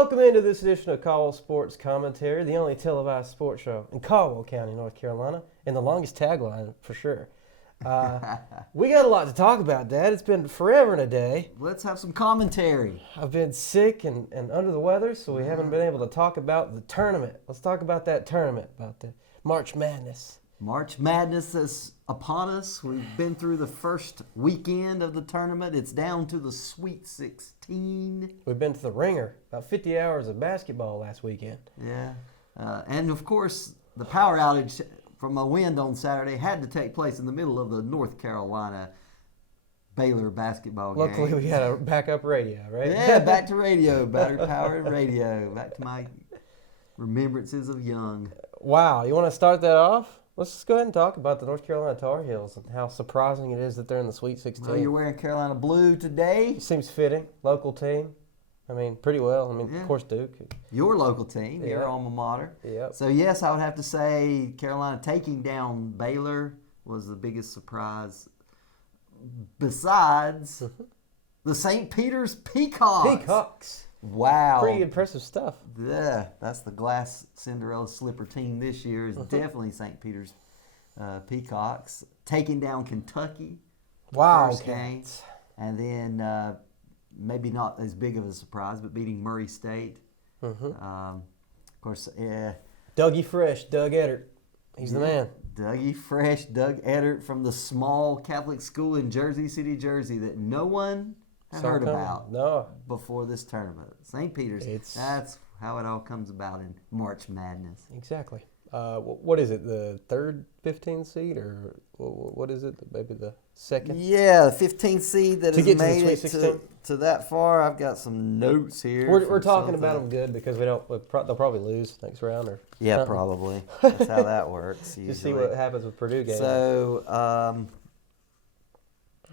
Welcome into this edition of Caldwell Sports Commentary, the only televised sports show in Caldwell County, North Carolina, and the longest tagline for sure. We got a lot to talk about, Dad. It's been forever and a day. Let's have some commentary. I've been sick and under the weather, so we haven't been able to talk about the tournament. Let's talk about that tournament, about the March Madness. March Madness is upon us. We've been through the first weekend of the tournament. It's down to the Sweet 16. We've been to the ringer, about 50 hours of basketball last weekend. Yeah. And, of course, the power outage from a wind on Saturday had to take place in the middle of the North Carolina Baylor basketball game. Luckily, we had a backup radio, right? Yeah, back to radio, battery-powered radio. Back to my remembrances of young. Wow, you want to start that off? Let's just go ahead and talk about the North Carolina Tar Heels and how surprising it is that they're in the Sweet 16. Well, you're wearing Carolina blue today. Seems fitting. Local team. I mean, pretty well. I mean, Yeah. Of course, Duke. Your local team, your Yeah. alma mater. Yep. So, yes, I would have to say Carolina taking down Baylor was the biggest surprise besides the St. Peter's Peacocks. Peacocks. Wow. Pretty impressive stuff. Yeah, that's the glass Cinderella slipper team this year is definitely St. Peter's Peacocks. Taking down Kentucky. First game. Wildcats. And then maybe not as big of a surprise, but beating Murray State. Of course, Dougie Fresh, Doug Eddard. He's the man. Dougie Fresh, Doug Eddard from the small Catholic school in Jersey City, Jersey that no one had heard about before this tournament. St. Peter's. That's how it all comes about in March Madness. Exactly. What is it, the third 15 seed, or what is it, maybe the second? Yeah, the 15th seed that has made it to that far. I've got some notes here. We're talking about them good because they'll probably lose next round. Yeah, probably. That's how that works. Just see what happens with Purdue games. So,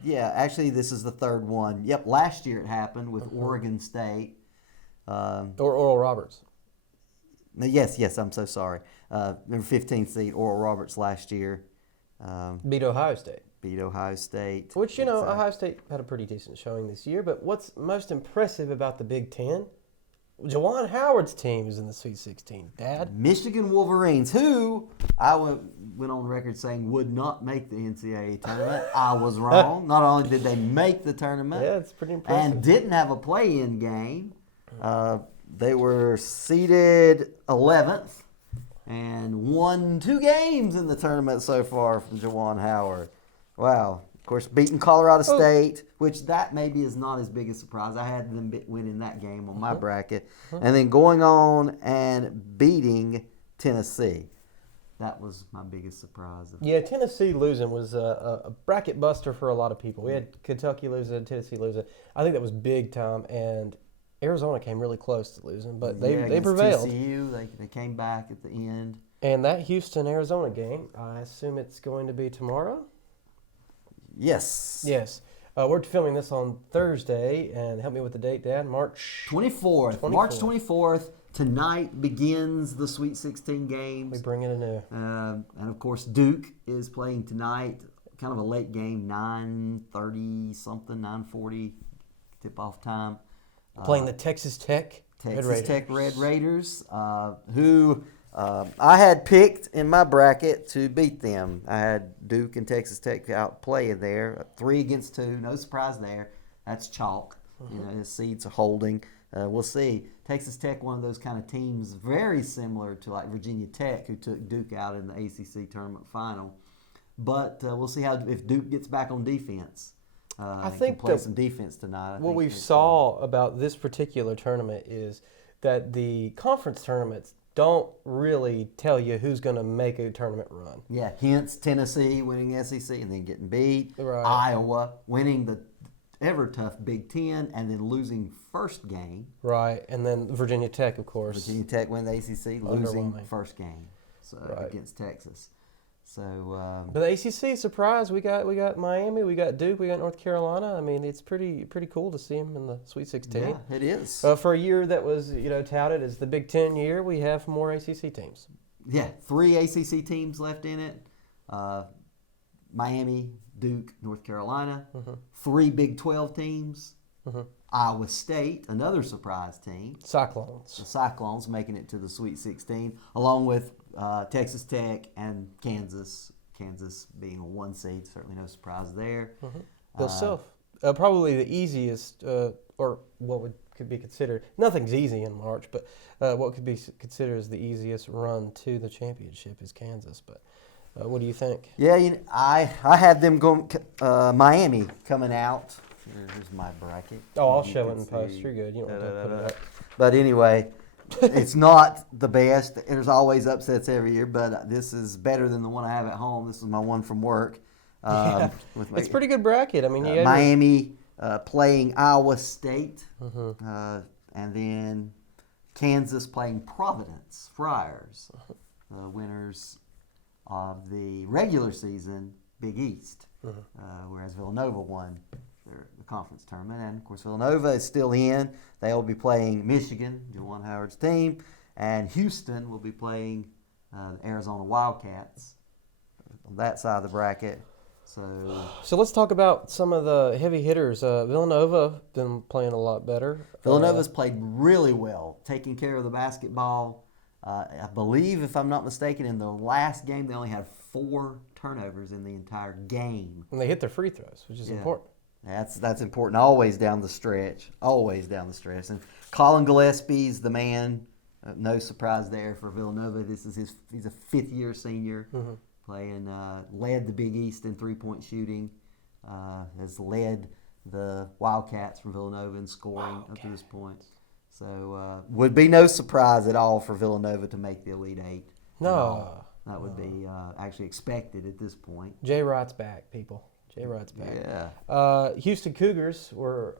yeah, actually this is the third one. Yep, last year it happened with Oregon State. Or Oral Roberts. Yes, I'm so sorry. Number 15th seed, Oral Roberts last year. Beat Ohio State. Which, Ohio State had a pretty decent showing this year. But what's most impressive about the Big Ten? Juwan Howard's team is in the Sweet 16, Dad. Michigan Wolverines, who I went on record saying would not make the NCAA tournament. I was wrong. Not only did they make the tournament, yeah, it's pretty impressive, and didn't have a play-in game. They were seeded 11th and won 2 games in the tournament so far from Juwan Howard. Wow. Of course, beating Colorado State, which that maybe is not as big a surprise. I had them winning that game on my bracket. And then going on and beating Tennessee. That was my biggest surprise. Yeah, Tennessee losing was a bracket buster for a lot of people. We had Kentucky losing, Tennessee losing. I think that was big time, and Arizona came really close to losing, but they prevailed. TCU, they came back at the end. And that Houston-Arizona game, I assume it's going to be tomorrow? Yes. Yes. We're filming this on Thursday, and help me with the date, Dad. March 24th. March 24th. Tonight begins the Sweet 16 games. We bring in a new. And, of course, Duke is playing tonight. Kind of a late game, 9:30 something, 9:40 tip-off time. Playing the Texas Tech Red Raiders, who I had picked in my bracket to beat them. I had Duke and Texas Tech out playing there, 3-2, no surprise there. That's chalk. His seeds are holding. We'll see. Texas Tech, one of those kind of teams, very similar to like Virginia Tech, who took Duke out in the ACC tournament final. But we'll see if Duke gets back on defense. I think can play some defense tonight. What we saw about this particular tournament is that the conference tournaments don't really tell you who's going to make a tournament run. Yeah, hence Tennessee winning the SEC and then getting beat. Right. Iowa winning the ever-tough Big Ten and then losing first game. Right, and then Virginia Tech, of course. Virginia Tech win the ACC, losing first game against Texas. So, but the ACC, surprise, we got Miami, we got Duke, we got North Carolina. I mean, it's pretty cool to see them in the Sweet 16. Yeah, it is. For a year that was touted as the Big Ten year, we have more ACC teams. Yeah, 3 ACC teams left in it. Miami, Duke, North Carolina. 3 Big 12 teams. Iowa State, another surprise team. Cyclones. The Cyclones making it to the Sweet 16, along with Texas Tech and Kansas. Kansas being a 1 seed, certainly no surprise there. Bill Self, probably the easiest, or what could be considered, nothing's easy in March, but what could be considered as the easiest run to the championship is Kansas. But what do you think? Yeah, I had them going, Miami coming out. Here's my bracket. Oh, I'll show it in post. You're good. You don't have to put it up. But anyway, it's not the best. There's always upsets every year, but this is better than the one I have at home. This is my one from work. It's a pretty good bracket. I mean, Miami playing Iowa State, and then Kansas playing Providence Friars, the winners of the regular season Big East, whereas Villanova won the conference tournament. And, of course, Villanova is still in. They will be playing Michigan, Juwan Howard's team, and Houston will be playing the Arizona Wildcats on that side of the bracket. So let's talk about some of the heavy hitters. Villanova been playing a lot better. Villanova's played really well, taking care of the basketball. I believe, if I'm not mistaken, in the last game they only had 4 turnovers in the entire game. And they hit their free throws, which is important. That's important. Always down the stretch. Always down the stretch. And Colin Gillespie's the man. No surprise there for Villanova. He's a 5th-year senior. Playing, led the Big East in 3-point shooting, has led the Wildcats from Villanova in scoring up to this point. So would be no surprise at all for Villanova to make the Elite Eight. No. That would be actually expected at this point. Jay Wright's back, people. Jay Wright's back. Yeah. Houston Cougars were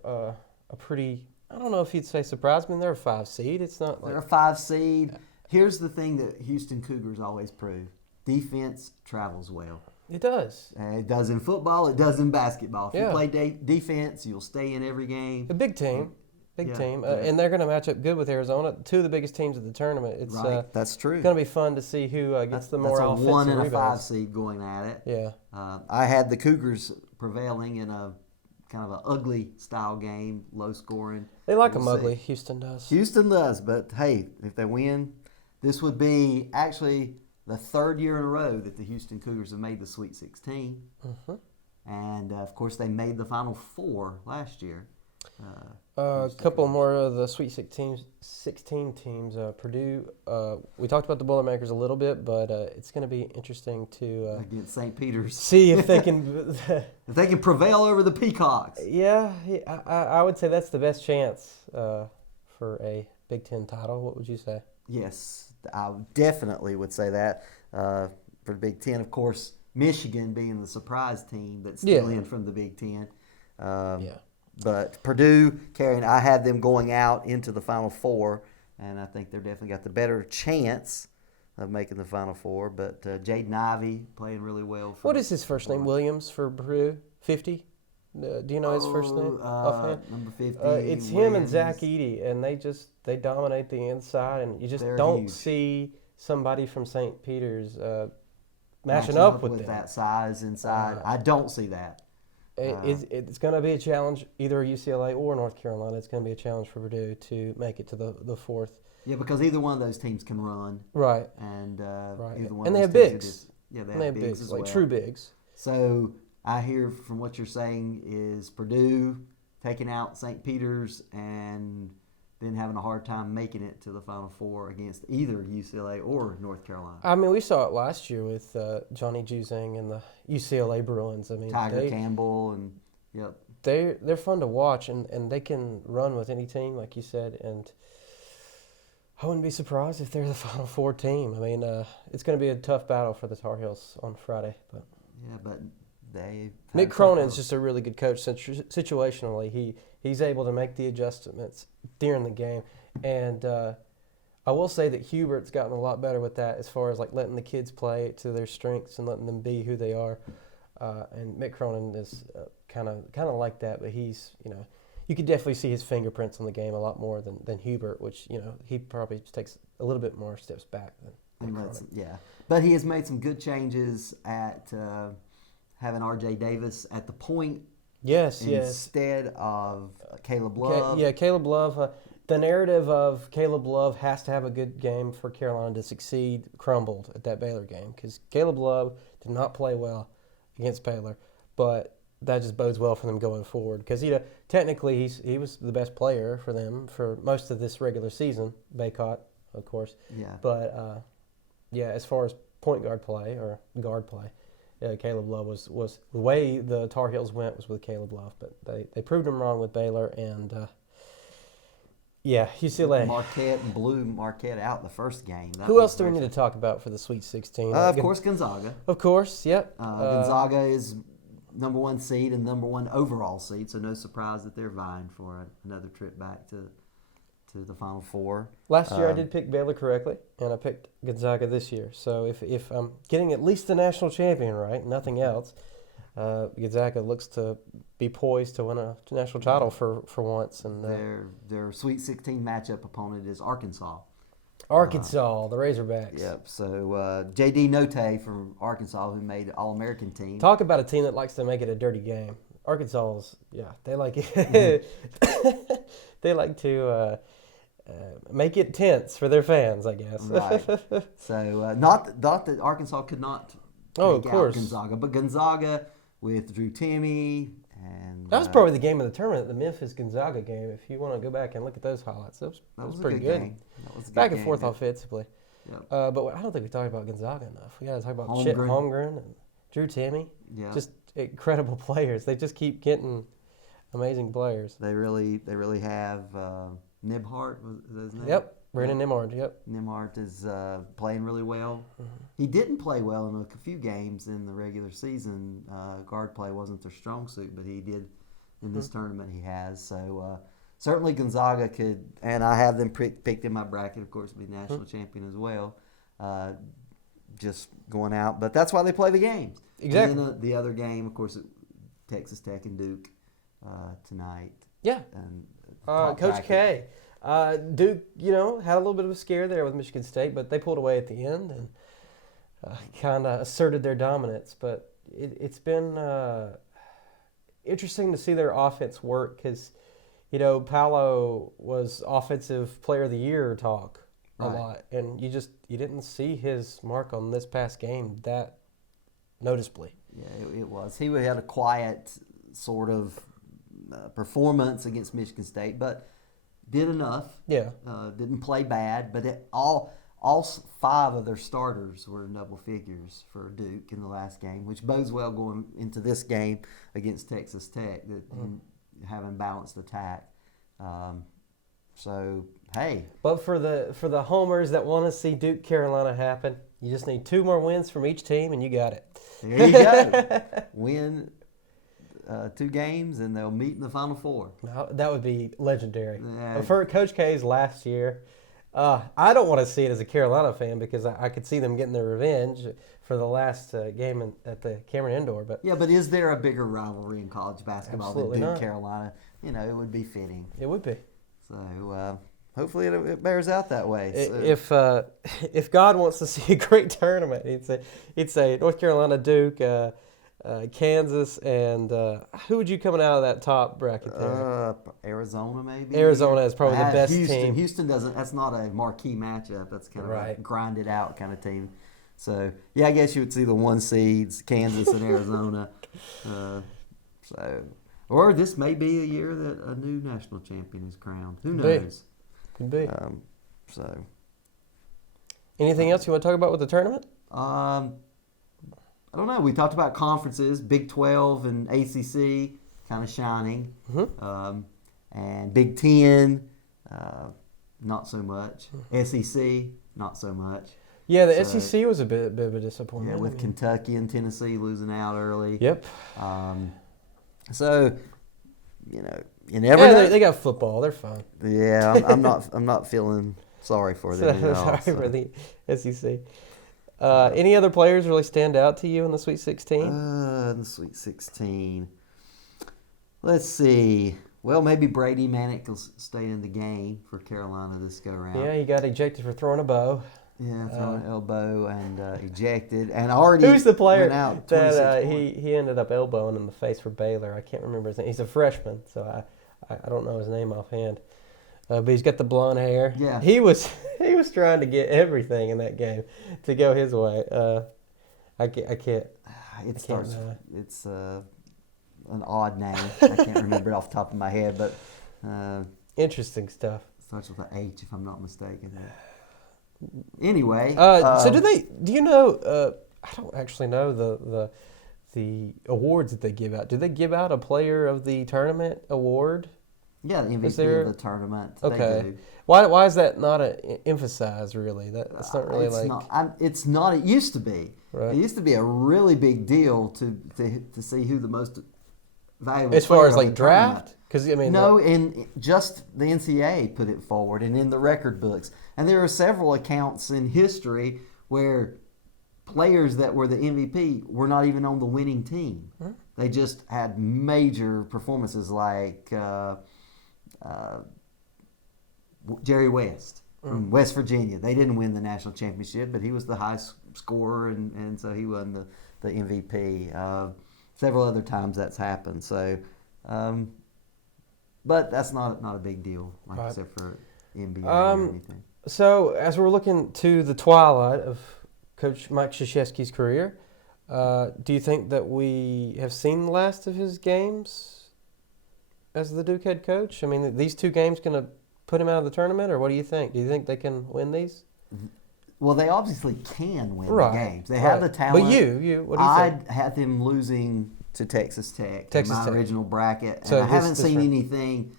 a pretty, I don't know if you'd say surprise. I mean, they're a 5 seed. It's not like... They're a 5 seed. Here's the thing that Houston Cougars always prove. Defense travels well. It does. It does in football. It does in basketball. If you play defense, you'll stay in every game. A big team. And they're going to match up good with Arizona, 2 of the biggest teams of the tournament. It's that's true. going to be fun to see who gets the more offensive rebounds. That's a 1 and a 5 seed going at it. Yeah. I had the Cougars prevailing in a kind of an ugly style game, low scoring. They like them ugly. Houston does. Houston does, but hey, if they win, this would be actually the 3rd year in a row that the Houston Cougars have made the Sweet 16. And, of course, they made the Final Four last year. A couple more of the Sweet 16 teams. Purdue, we talked about the Boilermakers a little bit, but it's going to be interesting to against St. Peter's. See if they can if they can prevail over the Peacocks. Yeah, I would say that's the best chance for a Big Ten title. What would you say? Yes, I definitely would say that for the Big Ten. Of course, Michigan being the surprise team that's still in from the Big Ten. But Purdue, I had them going out into the Final Four, and I think they're definitely got the better chance of making the Final Four. But Jaden Ivey playing really well. What is his first name? Williams for Purdue? 50? Do you know his first name offhand? Number 50. It's him and Zach Edey, and they dominate the inside, and you just don't see somebody from St. Peter's matching up with them. That size inside. I don't see that. It's going to be a challenge, either UCLA or North Carolina. It's going to be a challenge for Purdue to make it to the 4th. Yeah, because either one of those teams can run. Right. And right. One and of they those have teams bigs. They have bigs as like well. True bigs. So I hear from what you're saying is Purdue taking out St. Peter's and then having a hard time making it to the Final Four against either UCLA or North Carolina. I mean, we saw it last year with Johnny Juzang and the UCLA Bruins. I mean, Tiger Campbell and they're fun to watch, and they can run with any team, like you said. And I wouldn't be surprised if they're the Final Four team. I mean, it's going to be a tough battle for the Tar Heels on Friday. But Mick Cronin's just a really good coach. Situationally, he's able to make the adjustments during the game, and I will say that Hubert's gotten a lot better with that, as far as like letting the kids play to their strengths and letting them be who they are. And Mick Cronin is kind of like that, but he's, you could definitely see his fingerprints on the game a lot more than Hubert, which he probably takes a little bit more steps back than Mick Cronin. But he has made some good changes at having R.J. Davis at the point Yes, instead of Caleb Love. Caleb Love. The narrative of Caleb Love has to have a good game for Carolina to succeed crumbled at that Baylor game because Caleb Love did not play well against Baylor, but that just bodes well for them going forward because technically he was the best player for them for most of this regular season. Baycott, of course. Yeah. But as far as point guard play or guard play, Caleb Love was the way the Tar Heels went was with Caleb Love, but they proved him wrong with Baylor and. UCLA. Marquette blew Marquette out the first game. Who else do we need to talk about for the Sweet 16? Of course, Gonzaga. Of course, yep. Gonzaga is number 1 seed and number 1 overall seed, so no surprise that they're vying for another trip back to the Final Four. Last year I did pick Baylor correctly, and I picked Gonzaga this year. So if I'm getting at least the national champion right, nothing else, Gonzaga looks to be poised to win a national title for once. And their Sweet 16 matchup opponent is Arkansas. The Razorbacks. Yep. So J.D. Notae from Arkansas, who made All-American team. Talk about a team that likes to make it a dirty game. Arkansas's, they like they like to make it tense for their fans, I guess. Right. So not that Arkansas could not of course. Gonzaga, but Gonzaga with Drew Timme and that was probably the game of the tournament, the Memphis-Gonzaga game. If you want to go back and look at those highlights, that was pretty good. That was a good back and game, forth offensively. Yep. But I don't think we talked about Gonzaga enough. We got to talk about Holmgren. Chet Holmgren and Drew Timme. Yeah. Just incredible players. They just keep getting amazing players. They really have Nembhard, was his name? Yep. Brandon Nembhard, yep. Nembhard is playing really well. Mm-hmm. He didn't play well in a few games in the regular season. Guard play wasn't their strong suit, but he did in this tournament. He has. So certainly Gonzaga could, and I have them picked in my bracket, of course, to be national champion as well. Just going out, but that's why they play the games. Exactly. And then the other game, of course, Texas Tech and Duke tonight. Yeah. And Coach K. Duke, had a little bit of a scare there with Michigan State, but they pulled away at the end and kind of asserted their dominance. But it's been interesting to see their offense work because, Paolo was Offensive Player of the Year talk a lot, and you didn't see his mark on this past game that noticeably. Yeah, it was. He had a quiet sort of performance against Michigan State, but did enough. Yeah. Didn't play bad, but all 5 of their starters were in double figures for Duke in the last game, which bodes well going into this game against Texas Tech, that having balanced attack. So, hey. But for the homers that want to see Duke Carolina happen, you just need 2 more wins from each team, and you got it. There you go. Win 2 games, and they'll meet in the Final Four. That would be legendary. Yeah. For Coach K's last year, I don't want to see it as a Carolina fan because I could see them getting their revenge for the last game at the Cameron Indoor. But is there a bigger rivalry in college basketball Absolutely than Duke not. Carolina? It would be fitting. It would be. So hopefully it bears out that way. So. If God wants to see a great tournament, he'd say North Carolina, Duke, Kansas, and who would you coming out of that top bracket there? Arizona, maybe. Arizona is probably the best team. Houston doesn't. That's not a marquee matchup. That's kind of a Right. grinded out kind of team. So I guess you would see the 1 seeds, Kansas and Arizona. Or this may be a year that a new national champion is crowned. Who knows? Could be. So. Anything else you want to talk about with the tournament? I don't know. We talked about conferences, Big 12 and ACC kind of shining. Mm-hmm. And Big 10, not so much. SEC, not so much. Yeah, the SEC was a bit of a disappointment. Yeah, with Kentucky and Tennessee losing out early. Yep. So, you never know. They got football. They're fine. Yeah, I'm not feeling sorry for them. Sorry for the SEC. Any other players really stand out to you in the Sweet 16? In the Sweet 16. Let's see. Well, maybe Brady Manick will stay in the game for Carolina this go-around. Yeah, he got ejected for throwing a bow. Yeah, thrown an elbow and ejected, and already Who's the player went out that 26 he ended up elbowing in the face for Baylor? I can't remember his name. He's a freshman, so I don't know his name offhand. But he's got the blonde hair. Yeah. He was trying to get everything in that game to go his way. I can't. It starts. It's an odd name. I can't remember it off the top of my head, but Interesting stuff. starts with an H, if I'm not mistaken. Anyway, so do you know? I don't actually know the awards that they give out. Do they give out a Player of the Tournament award? Yeah, the MVP of the tournament. Okay. They do. Why is that not emphasized really? That's not really It's not. It used to be. Right. It used to be a really big deal to see who the most valuable. As far player as of like the draft, tournament. because I mean No, in just the NCAA put it forward and in the record books. And there are several accounts in history where players that were the MVP were not even on the winning team. Hmm. They just had major performances like Jerry West from West Virginia. They didn't win the national championship, but he was the highest scorer, and so he won the MVP. Several other times that's happened. So, but that's not a big deal, like I said, for NBA or anything. So as we're looking to the twilight of Coach Mike Krzyzewski's career, do you think that we have seen the last of his games as the Duke head coach? I mean, these two games going to put him out of the tournament, or what do you think? Do you think they can win these? Well, they obviously can win Right. the games. They have the talent. But you, what do you think? I had them losing to Texas Tech in my original bracket, and So I haven't seen right. anything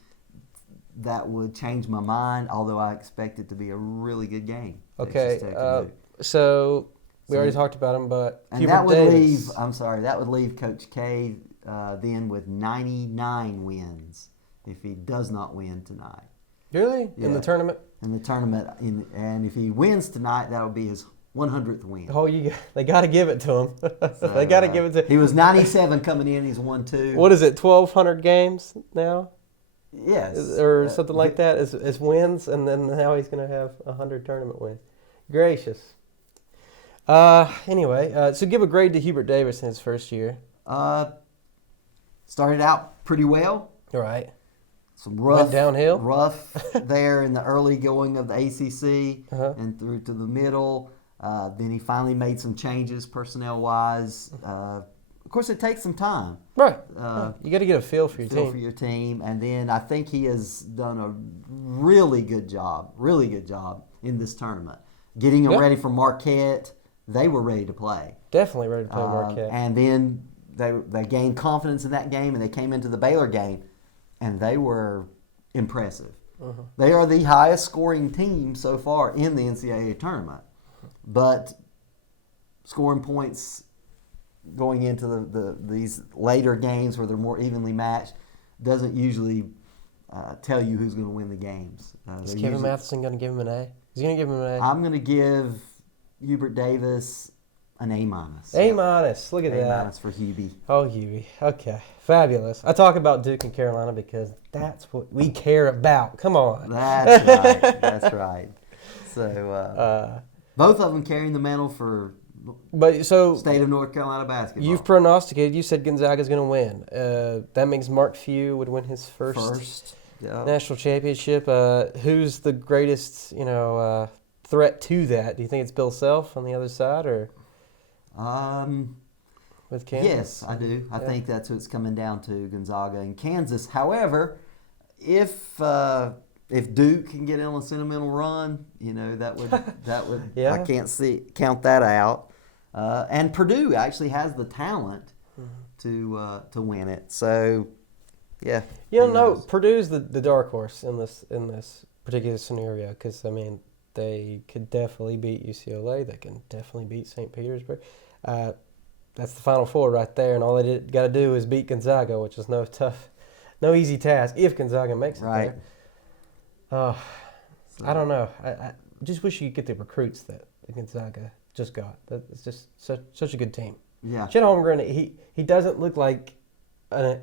that would change my mind, although I expect it to be a really good game. Okay, Texas Tech and Duke. so we already talked about him, but And Hubert that would Davis. that would leave Coach K then with 99 wins if he does not win tonight. Really? In the Yeah. tournament? In the tournament, and if he wins tonight, that would be his 100th win. Oh, they got to give it to him. So, they got to give it to He was 97 coming in. He's won 2. What is it, 1,200 games now? Yes. Or something like that as wins, and then now he's going to have 100 tournament wins. Gracious. Anyway, so give a grade to Hubert Davis in his first year. Started out pretty well. All right. Some rough downhill? rough there in the early going of the ACC Uh-huh. and through to the middle. Then he finally made some changes personnel-wise. Of course, it takes some time. Right. You got to get a feel for your Feel team. for your team, and then I think he has done a really good job in this tournament, getting them ready for Marquette. They were ready to play. Definitely ready to play Marquette. And then they gained confidence in that game, and they came into the Baylor game, and they were impressive. Uh-huh. They are the highest scoring team so far in the NCAA tournament, but scoring points going into these later games where they're more evenly matched doesn't usually tell you who's going to win the games. Is Kevin Matheson going to give him an A? Is he going to give him an A? I'm going to give Hubert Davis an A-. A-. Look at A- that. for Hubie. Oh, Hubie. Okay. Fabulous. I talk about Duke and Carolina because that's what we care about. Come on. That's right. That's right. So both of them carrying the mantle for state of North Carolina basketball. You've prognosticated. You said Gonzaga's going to win. That means Mark Few would win his first national championship. Who's the greatest, threat to that? Do you think it's Bill Self on the other side, or with Kansas? Yes, I do. I think that's what it's coming down to, Gonzaga and Kansas. However, if Duke can get on a sentimental run, that would Yeah. I can't count that out. And Purdue actually has the talent to win it. So, yeah. Purdue's the dark horse in this particular scenario because they could definitely beat UCLA. They can definitely beat St. Petersburg. That's the Final Four right there, and all they got to do is beat Gonzaga, which is no easy task if Gonzaga makes it Right. there. I don't know. I just wish you could get the recruits that Gonzaga just got. It's just such a good team. Yeah. Chet Holmgren, he doesn't look like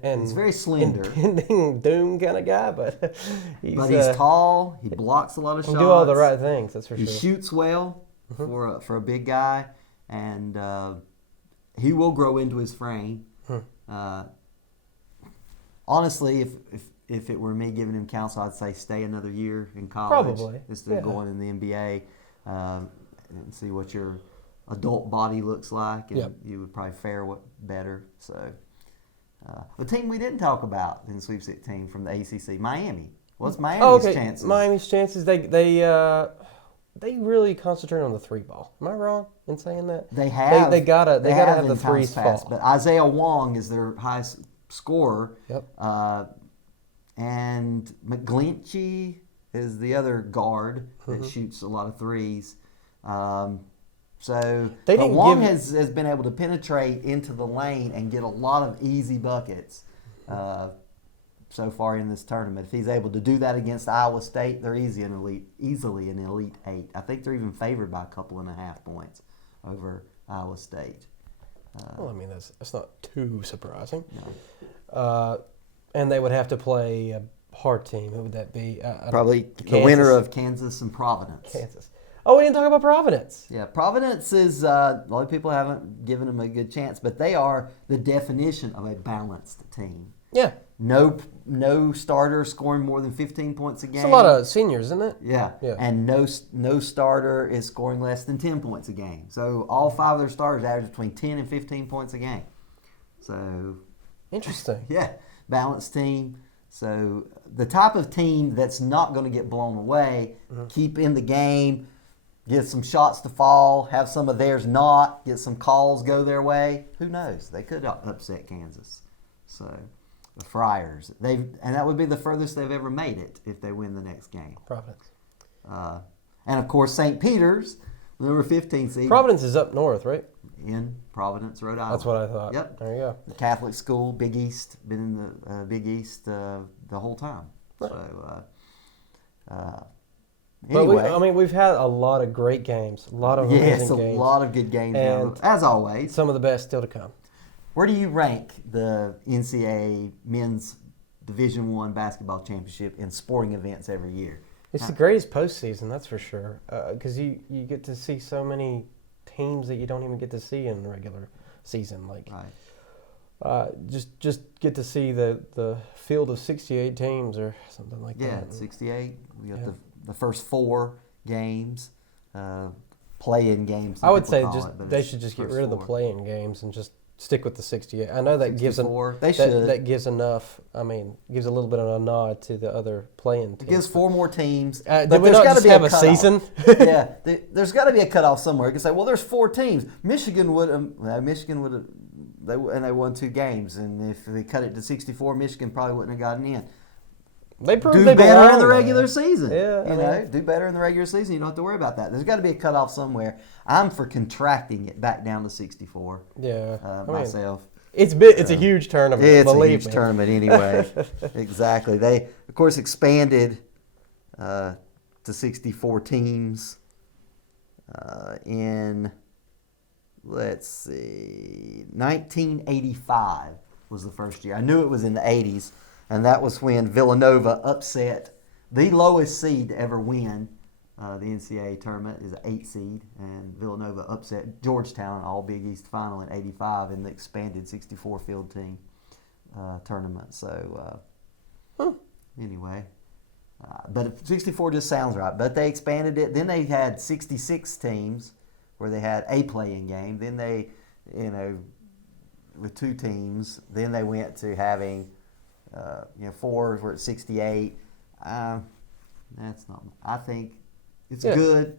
he's very slender. Impending doom kind of guy, but he's tall. He blocks a lot of shots. He do all the right things, that's for He sure. shoots well. for a big guy, and he will grow into his frame. Honestly, if it were me giving him counsel, I'd say stay another year in college Probably. instead of going in the NBA and see what your adult body looks like, and you would probably fare better. So, the team we didn't talk about in the Sweep 16 from the ACC, Miami. What's Miami's chances? Miami's chances, they really concentrate on the three ball. Am I wrong in saying that? They have. They gotta have the in times threes past, fall. but Isaiah Wong is their highest scorer. Yep. And McGlinchey is the other guard that shoots a lot of threes. Wong has been able to penetrate into the lane and get a lot of easy buckets so far in this tournament. If he's able to do that against Iowa State, they're easily an Elite Eight. I think they're even favored by a couple and a half points over Iowa State. Well, I mean, that's not too surprising. No. And they would have to play a hard team. Who would that be? Probably the winner of Kansas and Providence. Kansas. Oh, we didn't talk about Providence. Yeah, Providence is, a lot of people haven't given them a good chance, but they are the definition of a balanced team. Yeah. No starter scoring more than 15 points a game. It's a lot of seniors, isn't it? Yeah. And no starter is scoring less than 10 points a game. So all five of their starters average between 10 and 15 points a game. So interesting. Yeah, balanced team. So the type of team that's not going to get blown away, keep in the game, get some shots to fall, have some of theirs not, get some calls go their way. Who knows? They could upset Kansas. So the Friars, and that would be the furthest they've ever made it if they win the next game. Providence. And of course, St. Peter's, the number 15 seed. Providence is up north, right? In Providence, Rhode Island. That's what I thought. Yep. There you go. The Catholic school, Big East, been in the Big East the whole time. Right. So, But anyway. we've had a lot of great games, a lot of amazing games. a lot of good games, And as always. some of the best still to come. Where do you rank the NCAA men's Division I basketball championship in sporting events every year? It's the greatest postseason, that's for sure, because you get to see so many teams that you don't even get to see in the regular season. Like, just get to see the field of 68 teams or something like that. Yeah, 68. We got the first 4 games, play-in games. I would say they should just get rid of the 4. play-in games and just stick with the 68. I know that 64. that gives enough. I mean, gives a little bit of a nod to the other play-in teams. It gives 4 more teams. Did we not just have a season? Yeah, there's got to be a cutoff somewhere. You can say, well, there's 4 teams. Michigan would have. They won 2 games, and if they cut it to 64, Michigan probably wouldn't have gotten in. They proved do they better belong in the there. regular season. Yeah, Do better in the regular season. You don't have to worry about that. There's got to be a cutoff somewhere. I'm for contracting it back down to 64. Yeah, myself. It's a huge tournament. It's a believe huge me. tournament anyway. Exactly. They, of course, expanded to 64 teams in, let's see, 1985 was the first year. I knew it was in the 80s, and that was when Villanova upset the lowest seed to ever win the NCAA tournament, is an 8 seed, and Villanova upset Georgetown all Big East final in 85 in the expanded 64 field team tournament. So anyway, but 64 just sounds right. But they expanded it. Then they had 66 teams where they had a play-in game. Then they, with 2 teams. Then they went to having 4 were at 68. That's not. I think it's good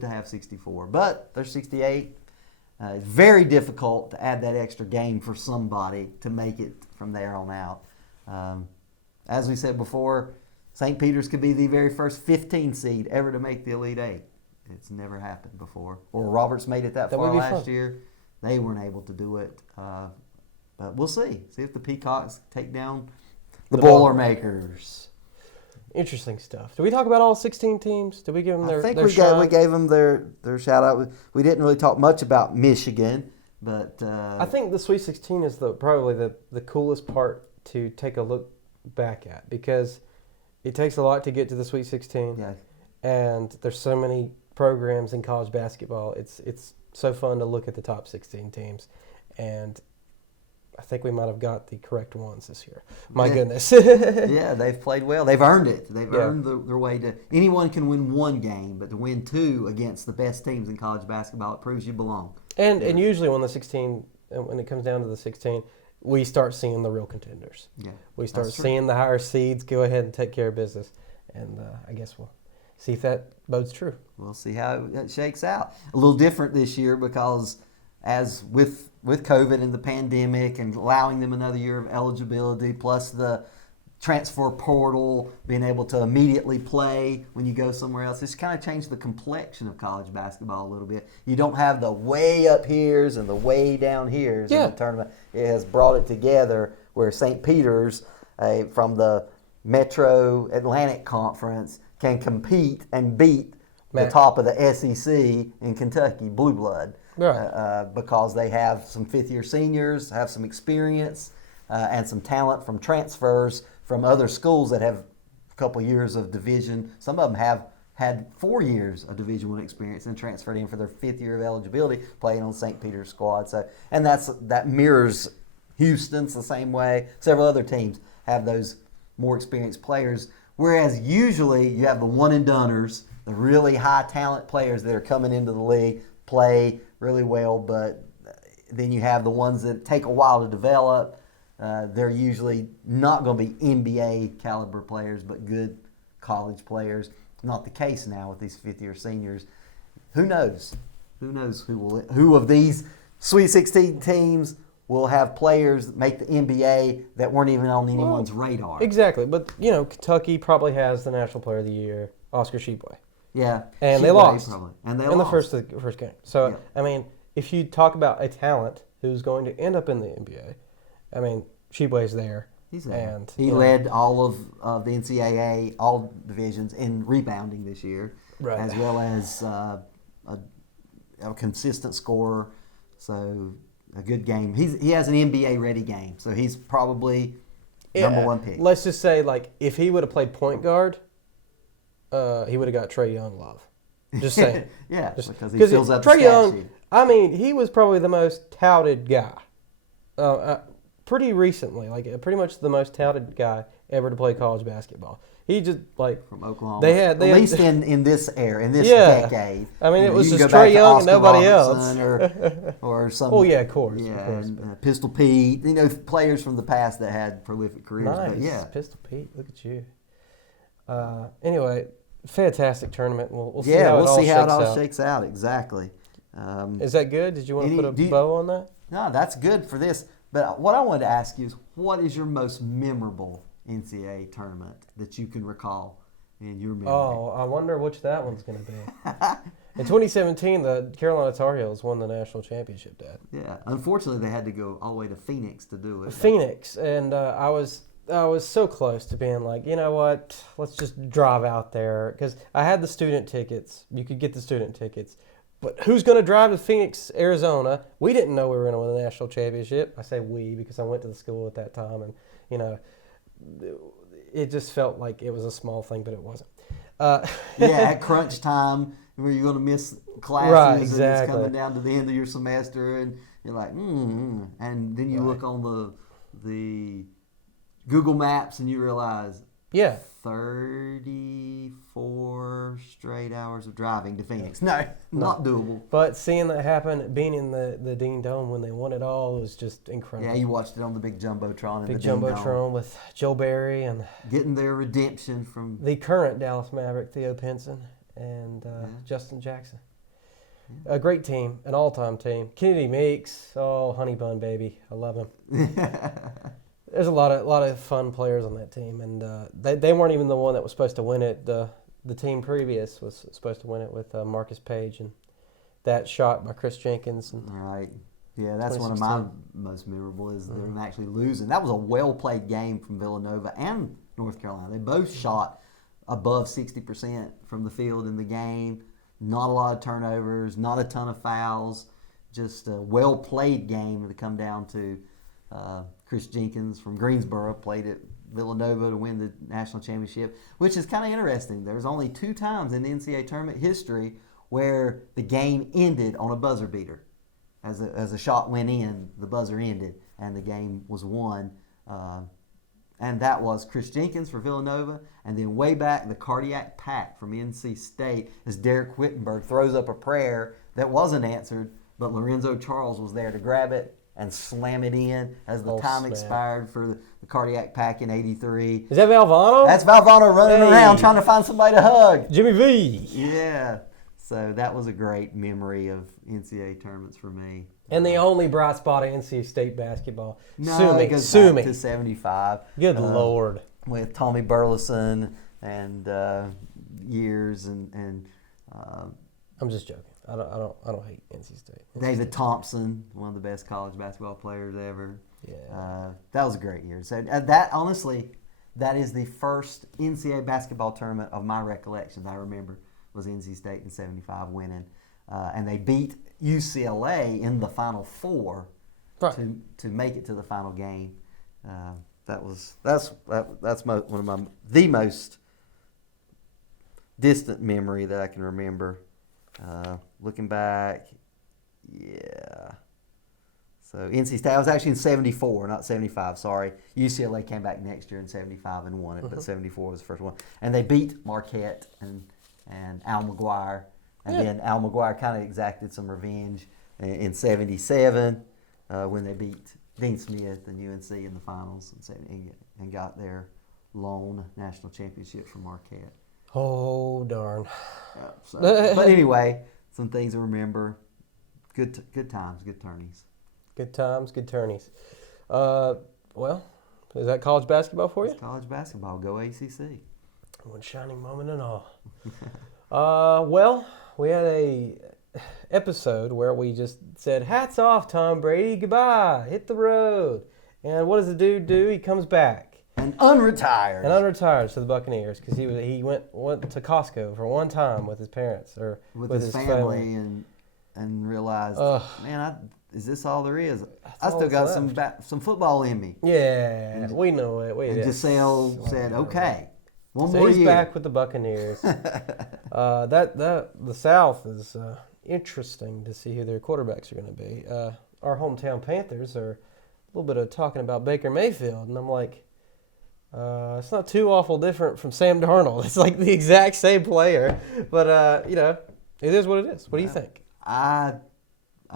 to have 64, but there's 68. It's very difficult to add that extra game for somebody to make it from there on out. As we said before, St. Peter's could be the very first 15 seed ever to make the Elite Eight. It's never happened before. Or Roberts made it that far last year. They weren't able to do it. But we'll see. See if the Peacocks take down the Boilermakers. Interesting stuff. Did we talk about all 16 teams? Did we give them their I think shine? we gave them their shout out. We didn't really talk much about Michigan, but I think the Sweet 16 is probably the coolest part to take a look back at, because it takes a lot to get to the Sweet 16. Yeah. And there's so many programs in college basketball. It's so fun to look at the top 16 teams, and I think we might have got the correct ones this year. My goodness. Yeah, they've played well. They've earned it. They've earned their way to. Anyone can win one game, but to win two against the best teams in college basketball, it proves you belong. And usually when it comes down to the 16, we start seeing the real contenders. Yeah, we start seeing the higher seeds go ahead and take care of business, and I guess we'll see if that bodes true. We'll see how it shakes out. A little different this year because, as with COVID and the pandemic and allowing them another year of eligibility, plus the transfer portal, being able to immediately play when you go somewhere else, it's kind of changed the complexion of college basketball a little bit. You don't have the way up heres and the way down heres in the tournament. It has brought it together where St. Peter's from the Metro Atlantic Conference can compete and beat the top of the SEC in Kentucky, Blue Blood. Right. Because they have some fifth-year seniors, have some experience, and some talent from transfers from other schools that have a couple years of division. Some of them have had 4 years of Division I experience and transferred in for their fifth year of eligibility, playing on St. Peter's squad. So, and that mirrors Houston's the same way. Several other teams have those more experienced players, whereas usually you have the one-and-doners, the really high-talent players that are coming into the league, play really well, but then you have the ones that take a while to develop. They're usually not going to be NBA caliber players, but good college players. Not the case now with these fifth-year seniors. Who knows? Who knows who of these Sweet 16 teams will have players that make the NBA that weren't even on anyone's radar? Exactly, but Kentucky probably has the National Player of the Year, Oscar Tshiebwe. Yeah, and they lost. Probably. And they in lost. the first game. So I mean, if you talk about a talent who's going to end up in the NBA, I mean, Tshiebwe's there. He's there. And he led all of the NCAA, all divisions in rebounding this year, right, as well as a consistent scorer. So a good game. He has an NBA ready game, so he's probably number one pick. Let's just say, like, if he would have played point guard, he would have got Trae Young love. Just saying. Yeah, because he fills up the Trae stat Young, sheet. I mean, he was probably the most touted guy. Pretty recently, like pretty much the most touted guy ever to play college basketball. He just from Oklahoma. They had at least in this era, in this decade. I mean, it was just Trae Young and nobody else, or some. Oh yeah, of course. Yeah, of course. And, Pistol Pete. Players from the past that had prolific careers. Nice, but yeah. Pistol Pete. Look at you. Anyway, fantastic tournament. We'll see how it all shakes out. Exactly. Is that good? Did you want to put a bow on that? No, that's good for this. But what I wanted to ask you is, what is your most memorable NCAA tournament that you can recall in your memory? Oh, I wonder which that one's going to be. In 2017, the Carolina Tar Heels won the national championship, Dad. Yeah. Unfortunately, they had to go all the way to Phoenix to do it. Phoenix. And I was so close to being like, you know what, let's just drive out there. Because I had the student tickets. You could get the student tickets. But who's going to drive to Phoenix, Arizona? We didn't know we were going to win the national championship. I say we because I went to the school at that time, and it just felt like it was a small thing, but it wasn't. At crunch time, where you're going to miss classes, right, exactly. And it's coming down to the end of your semester, and you're like, and then you look on the Google Maps and you realize, 34 straight hours of driving to Phoenix. No, not doable. But seeing that happen, being in the Dean Dome when they won it all was just incredible. Yeah, you watched it on the big Jumbotron. Big Jumbotron with Joe Barry and getting their redemption from the current Dallas Maverick, Theo Pinson, and Justin Jackson. A great team, an all-time team. Kennedy Meeks, honey bun baby, I love him. There's a lot of fun players on that team, and they weren't even the one that was supposed to win it. The team previous was supposed to win it with Marcus Page, and that shot by Chris Jenkins. And right. Yeah, that's one of my most memorable is them actually losing. That was a well-played game from Villanova and North Carolina. They both shot above 60% from the field in the game. Not a lot of turnovers, not a ton of fouls. Just a well-played game to come down to. Chris Jenkins from Greensboro played at Villanova to win the national championship, which is kind of interesting. There's only 2 times in the NCAA tournament history where the game ended on a buzzer beater. As a shot went in, the buzzer ended, and the game was won. And that was Chris Jenkins for Villanova, and then way back, the cardiac pack from NC State as Derek Whittenburg throws up a prayer that wasn't answered, but Lorenzo Charles was there to grab it and slam it in as the time expired for the cardiac pack in '83. Is that Valvano? That's Valvano running around trying to find somebody to hug. Jimmy V. Yeah. So that was a great memory of NCAA tournaments for me. And the only bright spot of NC State basketball. No, it goes back to 75. Good Lord. With Tommy Burleson and years and I'm just joking. I don't hate NC State. David Thompson, one of the best college basketball players ever. Yeah. That was a great year. So that honestly, that is the first NCAA basketball tournament of my recollections. I remember was NC State in '75 winning, and they beat UCLA in the Final Four to make it to the final game. That's one of the most distant memory that I can remember. Looking back, yeah. So NC State, I was actually in '74, not '75. Sorry, UCLA came back next year in '75 and won it, but '74 was the first one, and they beat Marquette and Al McGuire, and then Al McGuire kind of exacted some revenge in '77 when they beat Dean Smith and UNC in the finals and got their lone national championship from Marquette. Oh, darn. But anyway, some things to remember. Good times, good tourneys. Good times, good tourneys. Well, is that college basketball for you? It's college basketball. Go ACC. One shining moment and all. Well, we had a episode where we just said, hats off, Tom Brady, goodbye, hit the road. And what does the dude do? He comes back. And unretired. To the Buccaneers because he went to Costco for one time with his parents or with his family and realized, is this all there is? I still got some football in me. Yeah, we know it. And Giselle said, okay, one more year. He's back with the Buccaneers. The South is interesting to see who their quarterbacks are going to be. Our hometown Panthers are a little bit of talking about Baker Mayfield, and I'm like, it's not too awful different from Sam Darnold. It's like the exact same player, but it is what it is. What do you think? I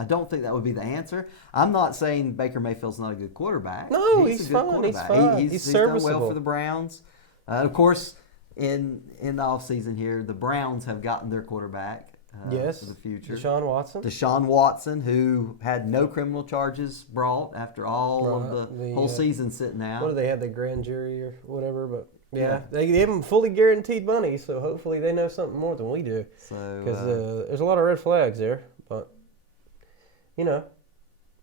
don't think that would be the answer. I'm not saying Baker Mayfield's not a good quarterback. No, he's fine. He's fine. He's serviceable. Done well for the Browns. Of course, in the offseason here, the Browns have gotten their quarterback for the future. Deshaun Watson, who had no criminal charges brought after all of the whole season sitting out. What do they have, the grand jury or whatever? But yeah, they gave him fully guaranteed money, so hopefully they know something more than we do. Because there's a lot of red flags there. But,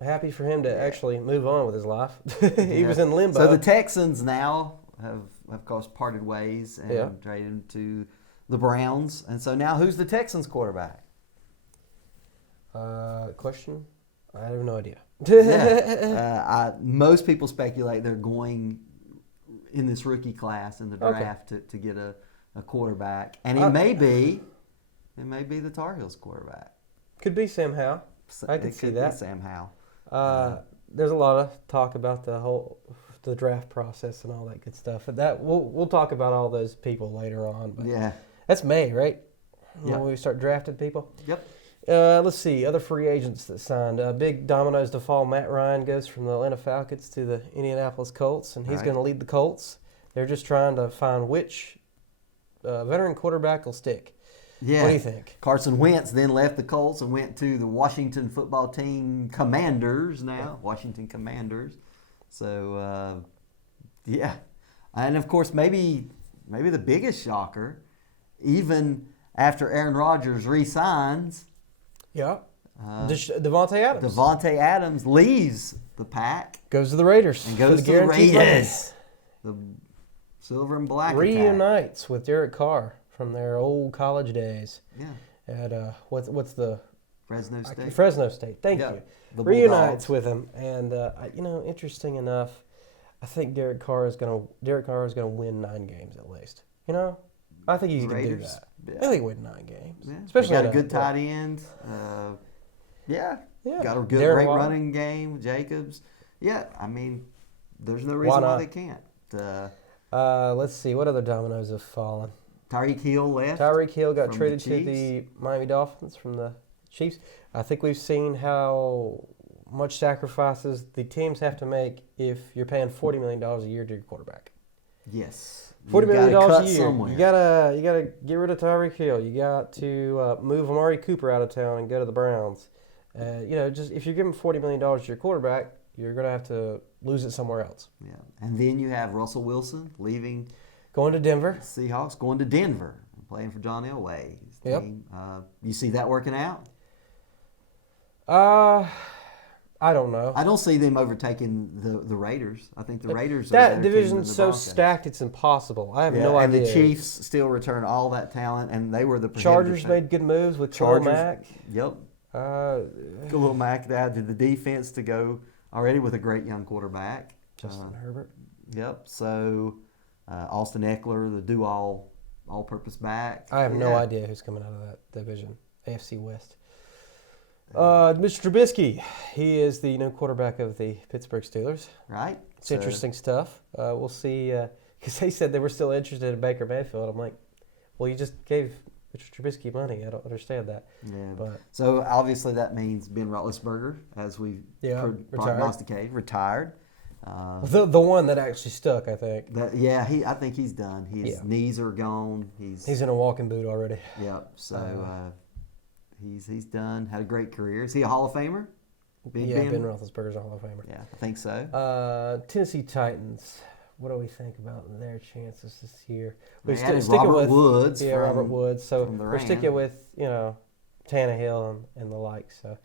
happy for him to actually move on with his life. He was in limbo. So the Texans now have of course, parted ways and traded him to the Browns. And so now who's the Texans quarterback? Question? I have no idea. Most people speculate they're going in this rookie class in the draft to get a quarterback. And it may be the Tar Heels quarterback. Could be Sam Howell. I could see that. Be Sam Howell. There's a lot of talk about the draft process and all that good stuff. That we'll talk about all those people later on. But that's May, right? When we start drafting people. Yep. Let's see, other free agents that signed. Big dominoes to fall. Matt Ryan goes from the Atlanta Falcons to the Indianapolis Colts, and he's going to lead the Colts. They're just trying to find which veteran quarterback will stick. Yeah. What do you think? Carson Wentz then left the Colts and went to the Washington football team Commanders now. Washington Commanders. So, And, of course, maybe the biggest shocker, even after Aaron Rodgers re-signs. Yeah. Devontae Adams. Devontae Adams leaves the pack. Goes to the Raiders. And goes to the Raiders. The silver and black reunites with Derek Carr from their old college days. Yeah. At what's the Fresno State. Fresno State. Thank you. Reunites with him, and interesting enough, I think Derek Carr is gonna win 9 games at least. I think he can do Raiders. that. Yeah. I think he win 9 games. Yeah. Especially They got a at good tight end. Yeah. Got a good, Darren great Waller. running game. Jacobs. Yeah, I mean, there's no reason why they can't. Let's see. What other dominoes have fallen? Tyreek Hill left. Tyreek Hill got from traded the to Chiefs. the Miami Dolphins from the Chiefs. I think we've seen how much sacrifices the teams have to make if you're paying $40 million a year to your quarterback. Yes. $40 million cut a year. somewhere. You gotta get rid of Tyreek Hill. You got to move Amari Cooper out of town and go to the Browns. Just if you're giving $40 million to your quarterback, you're gonna have to lose it somewhere else. Yeah, and then you have Russell Wilson leaving Going to Denver. Seahawks, going to Denver, playing for John Elway's Yep. team. You see that working out? I don't know. I don't see them overtaking the Raiders. I think the Raiders are a That better team than division's the so Broncos. stacked, it's impossible. I have Yeah, no and idea. the Chiefs still return all that talent, and they were the Chargers prohibitive made good moves with Khalil Chargers. Mack. Yep. Khalil Mack added the defense to go already with a great young quarterback. Justin Herbert. Yep. So Austin Eckler, the all-purpose back. I have no idea who's coming out of that division. AFC West. Mr. Trubisky, he is the new quarterback of the Pittsburgh Steelers. Right. It's interesting stuff. We'll see, because they said they were still interested in Baker Mayfield. I'm like, well, you just gave Mr. Trubisky money. I don't understand that. Yeah. But So obviously that means Ben Roethlisberger, as we prognosticated, retired. the one that actually stuck, I think. I think he's done. His knees are gone. He's in a walking boot already. Yep. So he's done. Had a great career. Is he a Hall of Famer? Ben Roethlisberger's a Hall of Famer. Yeah, I think so. Tennessee Titans. What do we think about their chances this year? They added Robert Woods. Robert Woods. So from the we're sticking with Tannehill and the like. So.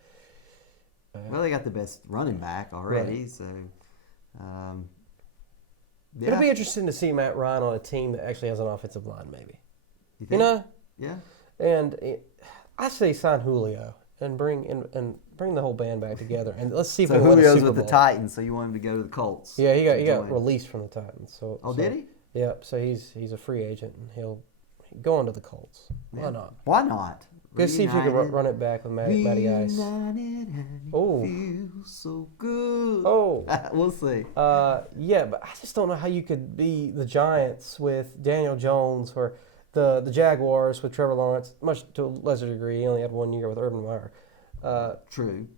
Well, they got the best running back already. Right. So. It'll be interesting to see Matt Ryan on a team that actually has an offensive line, maybe. You think? Yeah. And I say sign Julio and bring the whole band back together, and let's see if we can win a Super Julio's Bowl. with the Titans, so you want him to go to the Colts. Yeah, he got released from the Titans. Did he? Yeah, so he's a free agent, and he'll go on to the Colts. Yeah. Why not? Why not? Go see if you can run it back with Matty Ice. Oh, feels so good. Oh, we'll see. Yeah, but I just don't know how you could be the Giants with Daniel Jones or the Jaguars with Trevor Lawrence. Much to a lesser degree, he only had 1 year with Urban Meyer. True.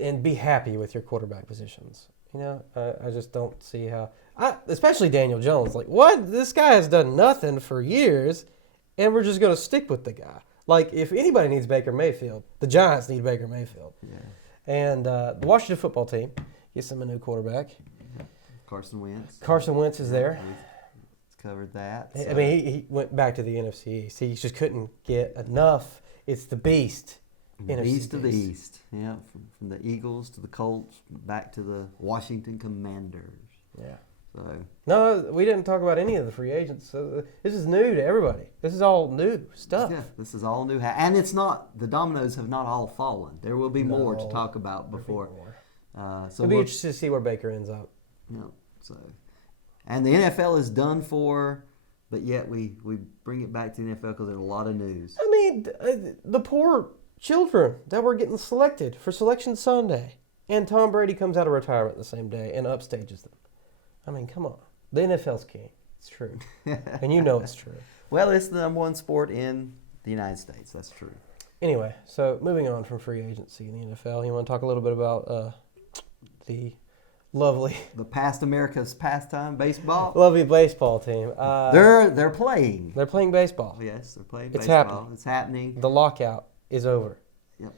And be happy with your quarterback positions. I just don't see how. Especially Daniel Jones. Like, what? This guy has done nothing for years, and we're just going to stick with the guy. Like, if anybody needs Baker Mayfield, the Giants need Baker Mayfield. Yeah. And the Washington football team gets them a new quarterback. Carson Wentz. Carson Wentz is there. We've covered that. So. I mean, he went back to the NFC East. He just couldn't get enough. It's the beast. East of the East. Yeah, from the Eagles to the Colts, back to the Washington Commanders. Yeah. So. No, we didn't talk about any of the free agents. So this is new to everybody. This is all new stuff. Yeah, this is all new. And it's not, the dominoes have not all fallen. There will be more to talk about before. So it'll be interesting to see where Baker ends up. Yeah. So, and the NFL is done for, but yet we bring it back to the NFL because there's a lot of news. I mean, the poor children that were getting selected for Selection Sunday, and Tom Brady comes out of retirement the same day and upstages them. I mean, come on. The NFL's king. It's true. And you know it's true. Well, it's the number one sport in the United States. That's true. Anyway, so moving on from free agency in the NFL, you want to talk a little bit about the lovely... The past America's pastime, baseball? Lovely baseball team. They're playing. They're playing baseball. Yes, they're playing It's baseball. happening. It's happening. The lockout is over. Yep.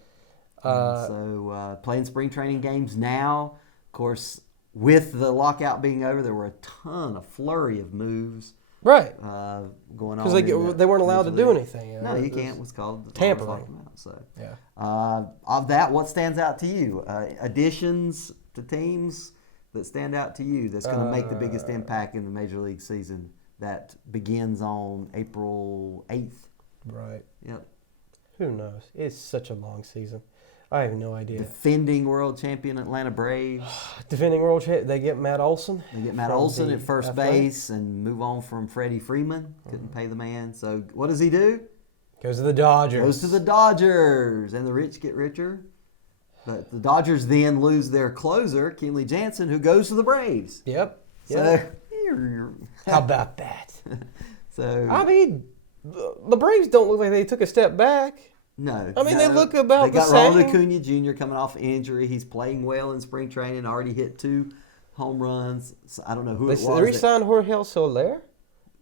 So playing spring training games now. Of course, with the lockout being over, there were a flurry of moves. Right. Going on. Because they weren't allowed to do anything. No, you can't. What's called tampering. So, yeah. Of that, what stands out to you? Additions to teams that stand out to you that's going to make the biggest impact in the Major League season that begins on April 8th? Right. Yep. Who knows? It's such a long season. I have no idea. Defending world champion Atlanta Braves. Defending world champ, they get Matt Olson. They get Matt from Olson the at first Athletics. base and move on from Freddie Freeman. Couldn't pay the man. So what does he do? Goes to the Dodgers. Goes to the Dodgers. And the rich get richer. But the Dodgers then lose their closer, Kenley Jansen, who goes to the Braves. Yep. So, How about that? So I mean, the Braves don't look like they took a step back. no. I mean, no. they look about They got the same. Ronald Acuna Jr. coming off injury. He's playing well in spring training. Already hit 2 home runs. So I don't know who it was. They re-signed Jorge Soler.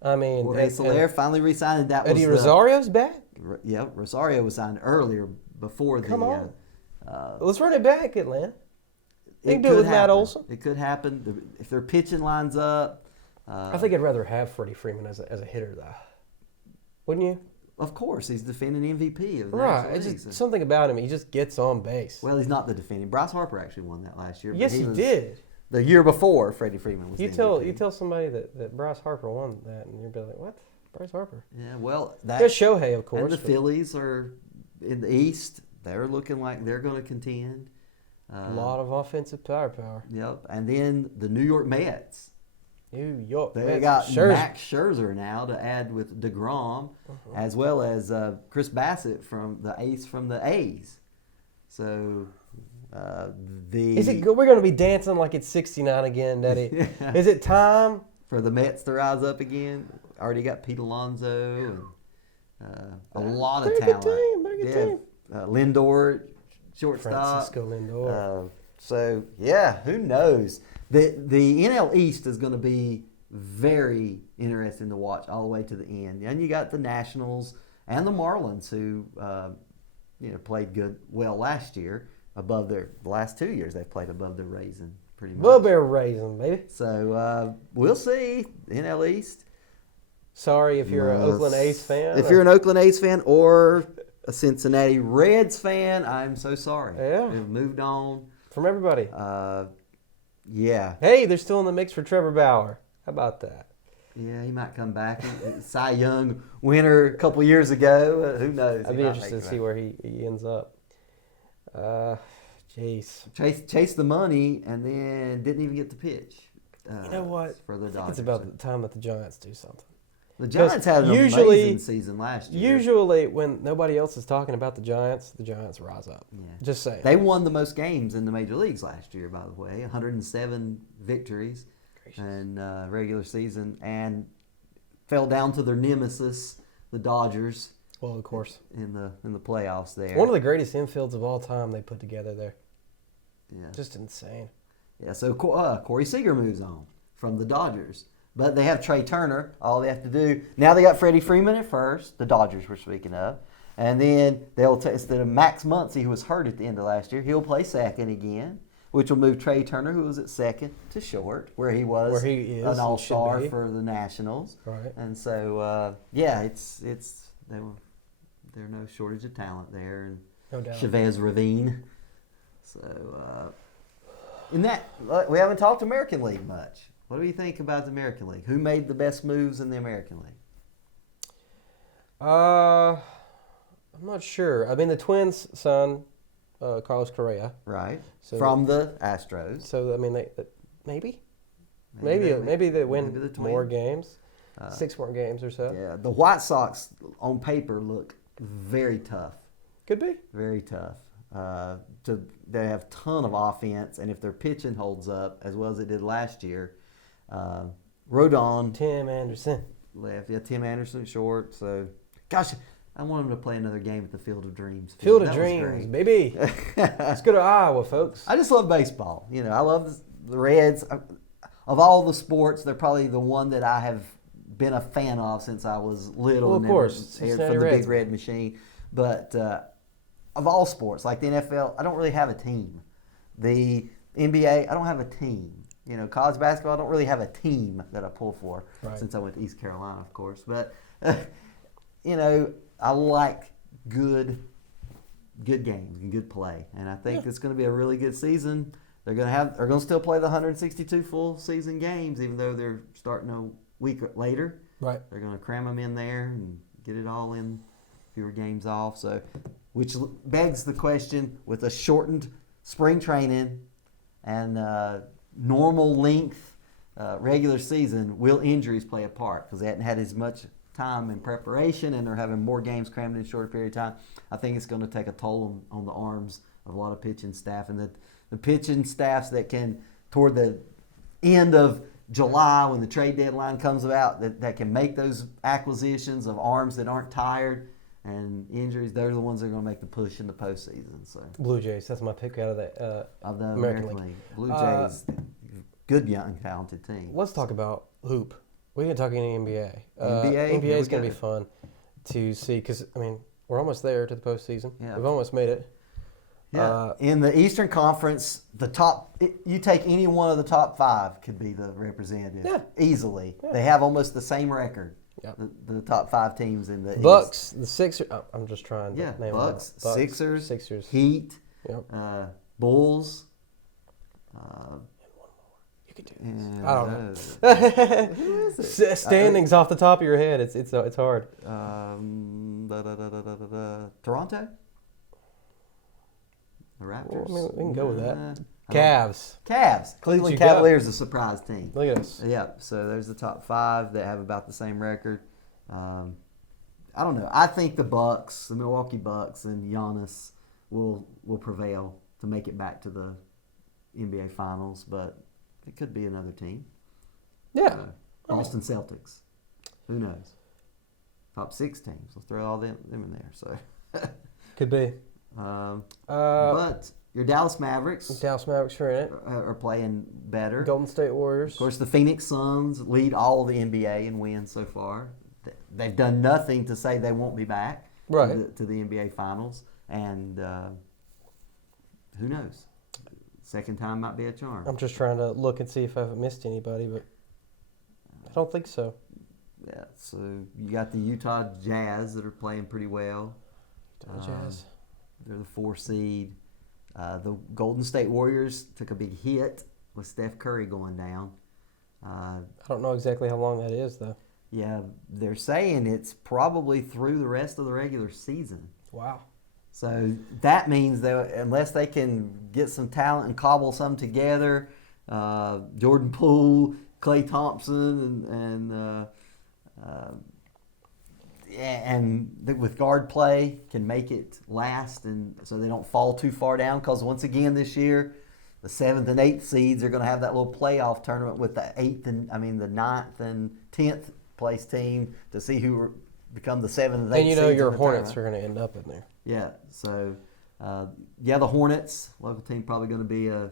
I mean, Jorge Soler finally re-signed. That Eddie was Rosario's back. Yeah, Rosario was signed earlier before Come the. on. Let's run it back, Atlanta. They can do it could with Matt happen. Olson. It could happen if their pitching lines up. I think I'd rather have Freddie Freeman as a hitter, though. Wouldn't you? Of course, he's defending MVP of the Right. National It's League, just so- something about him. He just gets on base. Well, he's not the defending. Bryce Harper actually won that last year. but yes, he was did. The year before, Freddie Freeman was. You the tell MVP. somebody that Bryce Harper won that, and you'll be like, "What? Bryce Harper?" Yeah, well, that. There's Shohei, of course. And the but Phillies are in the East. They're looking like they're going to contend. a lot of offensive firepower. Yep. And then the New York Mets. New York. They Mets, got Scherzer. Max Scherzer now to add with DeGrom, as well as Chris Bassett from the ace from the A's. So the Is it good? We're going to be dancing like it's 69 again, Daddy. Is it time? for the Mets to rise up again. Already got Pete Alonso and a lot of They're a good talent. team. They're a good team. Lindor, shortstop. Francisco Lindor. So yeah, who knows? The NL East is going to be very interesting to watch all the way to the end. And you got the Nationals and the Marlins who played well last year above the last 2 years they've played above the Rays and pretty much. Blueberry raisin, baby. So we'll see NL East. Sorry if you're an Oakland A's fan. If you're an Oakland A's fan or a Cincinnati Reds fan, I'm so sorry. Yeah. We've moved on. From everybody. Yeah. Hey, they're still in the mix for Trevor Bauer. How about that? Yeah, he might come back. Cy Young winner a couple years ago. Who knows? I'd be interested to see where he ends up. Jeez. Chase the money and then didn't even get the pitch. You know what? For the I think Dodgers. it's about the time that the Giants do something. The Giants had an amazing season last year. Usually, when nobody else is talking about the Giants rise up. Yeah. Just saying. They won the most games in the major leagues last year, by the way. 107 victories in regular season, and fell down to their nemesis, the Dodgers. Well, of course. In the playoffs there. One of the greatest infields of all time they put together there. Yeah. Just insane. Yeah, so Corey Seager moves on from the Dodgers. But they have Trey Turner. All they have to do now, they got Freddie Freeman at first. The Dodgers were speaking of, and then they'll instead of Max Muncy, who was hurt at the end of last year, he'll play second again, which will move Trey Turner, who was at second, to short, where he was an all-star for the Nationals. Right. And so they're no shortage of talent there, and No doubt. Chavez Ravine. So in that, we haven't talked American League much. What do you think about the American League? Who made the best moves in the American League? I'm not sure. I mean, the Twins signed Carlos Correa. Right. So from the Astros. So, I mean, maybe they win maybe the more Twins. games, 6 more games or so. Yeah, the White Sox on paper look very tough. Could be. Very tough. They have a ton of offense, and if their pitching holds up as well as it did last year, Rodon Tim Anderson left. Yeah, Tim Anderson at short. So, gosh, I want him to play another game at the Field of Dreams. Field of That was Dreams, great. baby. Let's go to Iowa, folks. I just love baseball. I love the Reds. Of all the sports, they're probably the one that I have been a fan of since I was little. Well, of and course, from Cincinnati the Reds. Big Red Machine. But of all sports, like the NFL, I don't really have a team. The NBA, I don't have a team. College basketball, I don't really have a team that I pull for, Right. since I went to East Carolina, of course. But, I like good games and good play. And I think it's going to be a really good season. They're going to still play the 162 full season games, even though they're starting a week later. Right. They're going to cram them in there and get it all in, fewer games off. So which begs the question, with a shortened spring training and normal length regular season, will injuries play a part? Because they hadn't had as much time in preparation, and they're having more games crammed in a shorter period of time. I think it's going to take a toll on the arms of a lot of pitching staff, and the pitching staffs that can, toward the end of July when the trade deadline comes about, that can make those acquisitions of arms that aren't tired and injuries, they're the ones that are going to make the push in the postseason. So Blue Jays, that's my pick out of the American League. Blue Jays, good young talented team. Let's talk about hoop. We can talk any NBA. NBA is going to be fun to see because, I mean, we're almost there to the postseason. Yeah. We've almost made it. Yeah. In the Eastern Conference, you take any one of the top 5 could be the representative easily. Yeah. They have almost the same record. Yep. The top 5 teams in the Bucks, East. the Sixers. I'm just trying to name Bucks, them. Bucks, Sixers, Heat, Bulls. You could do this. I don't know. Who is it? Standings off the top of your head. It's hard. Toronto. The Raptors. Well, I mean, we can go with that. Cavs. Cleveland Cavaliers, a surprise team. Look at us. Yeah, so there's the top 5 that have about the same record. I don't know. I think the Bucks, the Milwaukee Bucks, and Giannis will prevail to make it back to the NBA Finals, but it could be another team. Yeah. Boston Celtics. Who knows? Top 6 teams. Let's throw all them in there. So could be. But your Dallas Mavericks are in it. Are playing better. Golden State Warriors. Of course, the Phoenix Suns lead all of the NBA in wins so far. They've done nothing to say they won't be back to the NBA Finals. And who knows? Second time might be a charm. I'm just trying to look and see if I haven't missed anybody, but I don't think so. Yeah, so you got the Utah Jazz that are playing pretty well. Utah Jazz. They're the 4 seed. The Golden State Warriors took a big hit with Steph Curry going down. I don't know exactly how long that is, though. Yeah, they're saying it's probably through the rest of the regular season. Wow. So that means that unless they can get some talent and cobble some together, Jordan Poole, Klay Thompson, and with guard play can make it last, and so they don't fall too far down. Because once again this year, the 7th and 8th seeds are going to have that little playoff tournament with the 9th and 10th place team to see who become the 7th and 8th. And you know seeds your in the Hornets tournament. are going to end up in there. Yeah. So the Hornets, local team, probably going to be a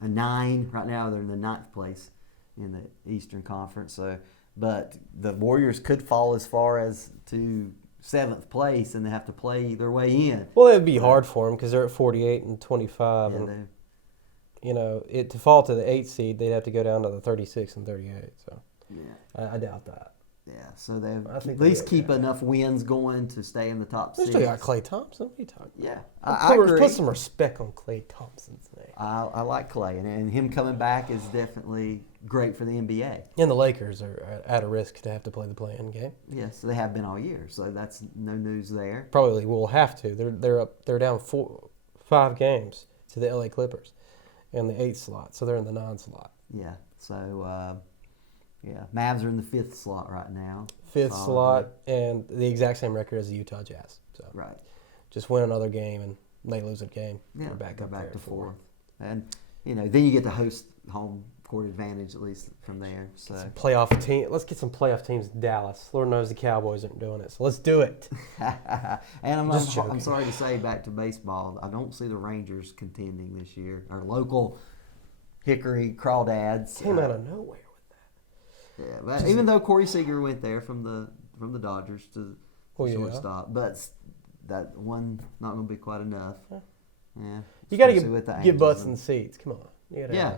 9 right now. They're in the 9th place in the Eastern Conference. So. But the Warriors could fall as far as to 7th place, and they have to play their way in. Well, it would be hard for them because they're at 48 and 25, and to fall to the 8th seed, they'd have to go down to the 36 and 38. So, I doubt that. Yeah, so they at least keep enough wins going to stay in the top 6. They still got Klay Thompson. What are you talking about? Yeah, I agree. Put some respect on Klay Thompson's name. I like Klay, and him coming back is definitely great for the NBA. And the Lakers are at a risk to have to play the play-in game. Yes, they have been all year, so that's no news there. Probably will have to. They're down 5 games to the LA Clippers in the 8th slot, so they're in the 9th slot. Yeah, so Mavs are in the 5th slot right now. 5th slot, and the exact same record as the Utah Jazz. So right, just win another game, and they lose a game. Yeah, back to 4th. And then you get to host home court advantage at least from there. So playoff team. Let's get some playoff teams in Dallas. Lord knows the Cowboys aren't doing it, so let's do it. And I'm sorry to say, back to baseball, I don't see the Rangers contending this year. Our local Hickory Crawdads came out of nowhere with that. Yeah, but even though Corey Seager went there from the Dodgers to shortstop, but that one not going to be quite enough. Yeah, you got to get butts in the seats. Come on.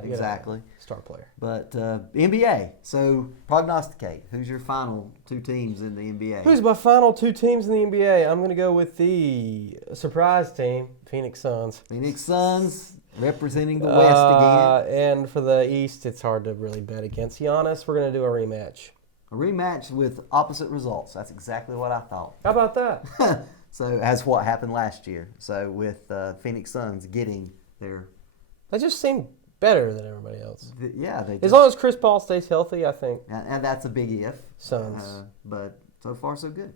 Exactly. Star player. But NBA. So prognosticate. Who's your final 2 teams in the NBA? Who's my final 2 teams in the NBA? I'm going to go with the surprise team, Phoenix Suns. Phoenix Suns representing the West again. And for the East, it's hard to really bet against. Giannis, we're going to do a rematch. A rematch with opposite results. That's exactly what I thought. How about that? So as what happened last year. So with Phoenix Suns getting their, They just seem better than everybody else. they As long as Chris Paul stays healthy, I think. and that's a big if. Suns. But so far so good.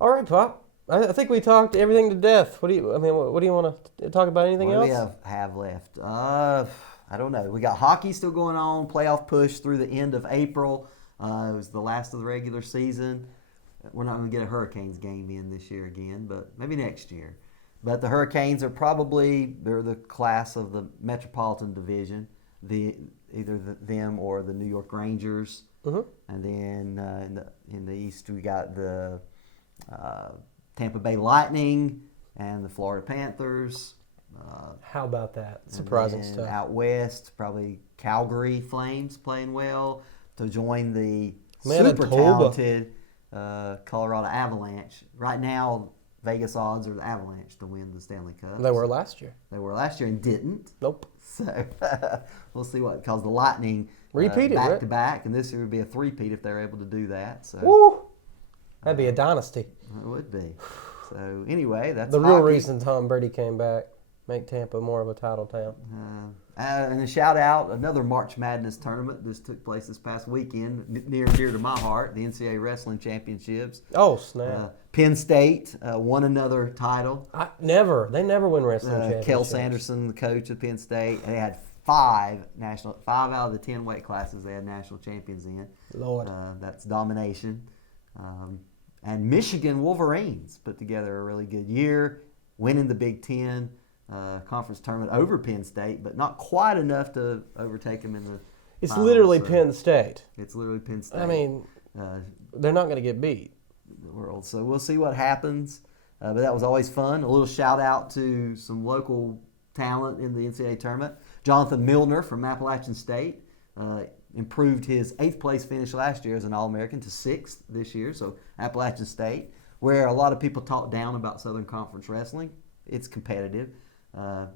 All right, Pop. I think we talked everything to death. What do you want to talk about? Anything What else? do we have left? I don't know. We got hockey still going on. Playoff push through the end of April. It was the last of the regular season. We're not going to get a Hurricanes game in this year again, but maybe next year. But the Hurricanes are they're the class of the Metropolitan Division, either them or the New York Rangers. Mm-hmm. And then in the East we got the Tampa Bay Lightning and the Florida Panthers. How about that? Surprising stuff. Out west, probably Calgary Flames playing well to join the super talented Colorado Avalanche. Right now, Vegas odds are the Avalanche to win the Stanley Cup. They were last year. They were last year and didn't. Nope. So we'll see what, because the Lightning repeated back to back, and this year would be a three-peat if they're able to do that. So woo! That'd be a dynasty. It would be. So anyway, that's the real hockey. reason Tom Brady came back. Make Tampa more of a title town. And a shout out, another March Madness tournament. This took place this past weekend, near and dear to my heart, the Ncaa Wrestling Championships. Oh, snap. Penn State won another title. They never win wrestling championships. Kel Sanderson, the coach of Penn State, they had five out of the 10 weight classes they had national champions in. Lord. That's domination. And Michigan Wolverines put together a really good year, winning the Big Ten conference tournament over Penn State, but not quite enough to overtake them in the It's finals, literally so Penn State. It's literally Penn State. I mean, they're not going to get beat. The world. So we'll see what happens. But that was always fun. A little shout out to some local talent in the NCAA tournament. Jonathan Milner from Appalachian State improved his 8th place finish last year as an All-American to 6th this year. So Appalachian State, where a lot of people talk down about Southern Conference wrestling, it's competitive.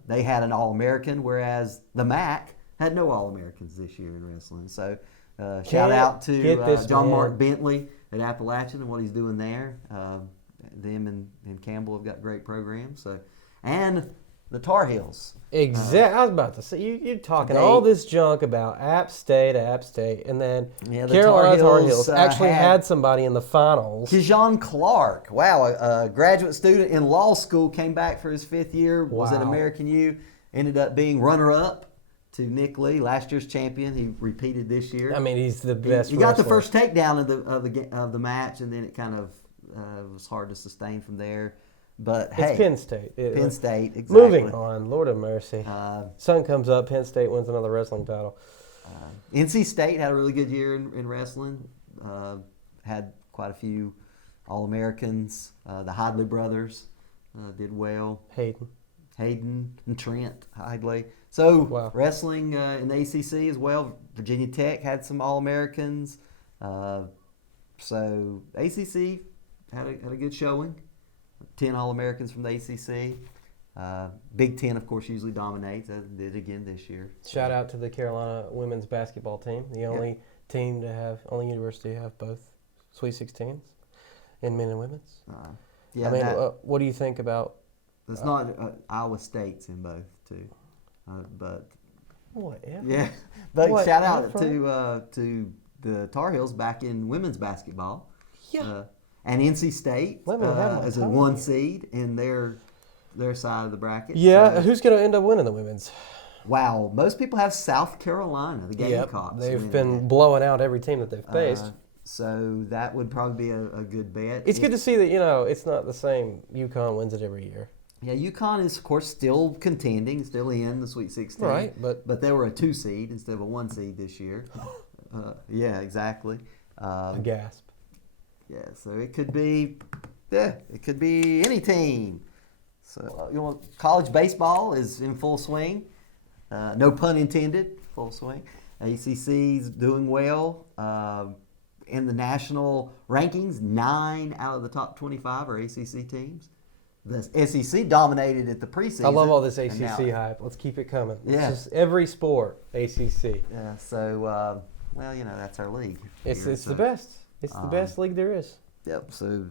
They had an All-American, whereas the MAC had no All-Americans this year in wrestling. So shout out to John Mark Bentley at Appalachian and what he's doing there. Them and Campbell have got great programs. So, and the Tar Heels. Exactly. I was about to say, you're talking all this junk about App State, and then Carolina Tar Heels actually had somebody in the finals. Keegan Clark. Wow, a graduate student in law school, came back for his 5th year, was at American U, ended up being runner-up to Nick Lee, last year's champion. He repeated this year. I mean, he's the best He got the first takedown of the match, and then it kind of was hard to sustain from there. But it's Penn State. Penn State, exactly. Moving on, Lord have mercy. Sun comes up, Penn State wins another wrestling title. NC State had a really good year in wrestling. Had quite a few All-Americans. The Hidley brothers did well. Hayden and Trent Hidley. So wrestling in the ACC as well. Virginia Tech had some All-Americans. So ACC had a good showing. 10 All-Americans from the ACC. Big Ten, of course, usually dominates. As it did again this year. Shout out to the Carolina women's basketball team, the only only university to have both Sweet 16s in men and women's. I mean, what do you think about? It's not Iowa State's in both too, but whatever. Yeah, but shout out to the Tar Heels back in women's basketball. Yeah. And NC State as a 1 seed in their side of the bracket. Yeah, so, who's going to end up winning the women's? Wow, most people have South Carolina, the Gamecocks. They've been blowing out every team that they've faced. So that would probably be a good bet. It's good to see that, it's not the same. UConn wins it every year. Yeah, UConn is, of course, still contending, still in the Sweet 16. Right, but they were a 2 seed instead of a 1 seed this year. Yeah, exactly. A gasp. Yeah, so it could be any team. So college baseball is in full swing. No pun intended, full swing. ACC's doing well. In the national rankings, 9 out of the top 25 are ACC teams. The SEC dominated at the preseason. I love all this ACC hype. Let's keep it coming. Yeah. It's just every sport, ACC. Yeah, so, that's our league. It's the best. It's the best league there is. Yep, so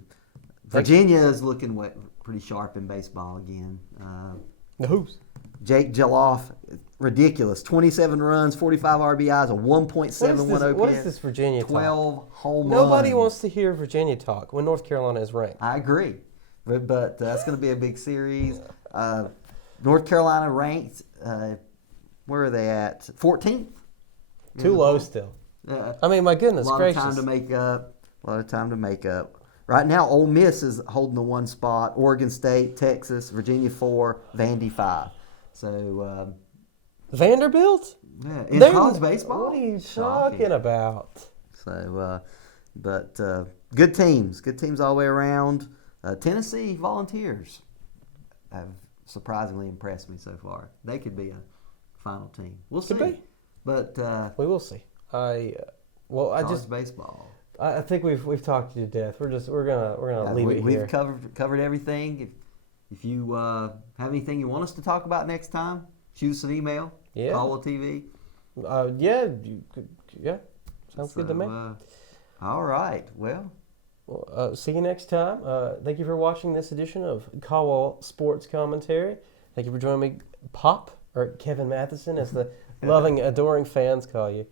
Virginia is looking pretty sharp in baseball again. The Who's? Jake Geloff, ridiculous. 27 runs, 45 RBIs, a 1.71 OPS. What is this Virginia 12 talk? home Nobody runs. wants to hear Virginia talk when North Carolina is ranked. I agree. But that's going to be a big series. North Carolina ranked, where are they at? 14th? Too low still. I mean, my goodness gracious. A lot of time to make up. Right now, Ole Miss is holding the one spot. Oregon State, Texas, Virginia 4, Vandy 5. So Vanderbilt? Yeah, in college baseball. What are you talking about? So, but good teams all the way around. Tennessee Volunteers have surprisingly impressed me so far. They could be a final team. We'll see. Could be. But we will see. College baseball. I think we've talked you to death. We're gonna leave it here. We've covered everything. If you have anything you want us to talk about next time, shoot us an email. Yeah. Caldwell TV. Yeah. Sounds good to me. All right. Well, see you next time. Thank you for watching this edition of Caldwell Sports Commentary. Thank you for joining me, Pop, or Kevin Matheson, as the loving, adoring fans call you.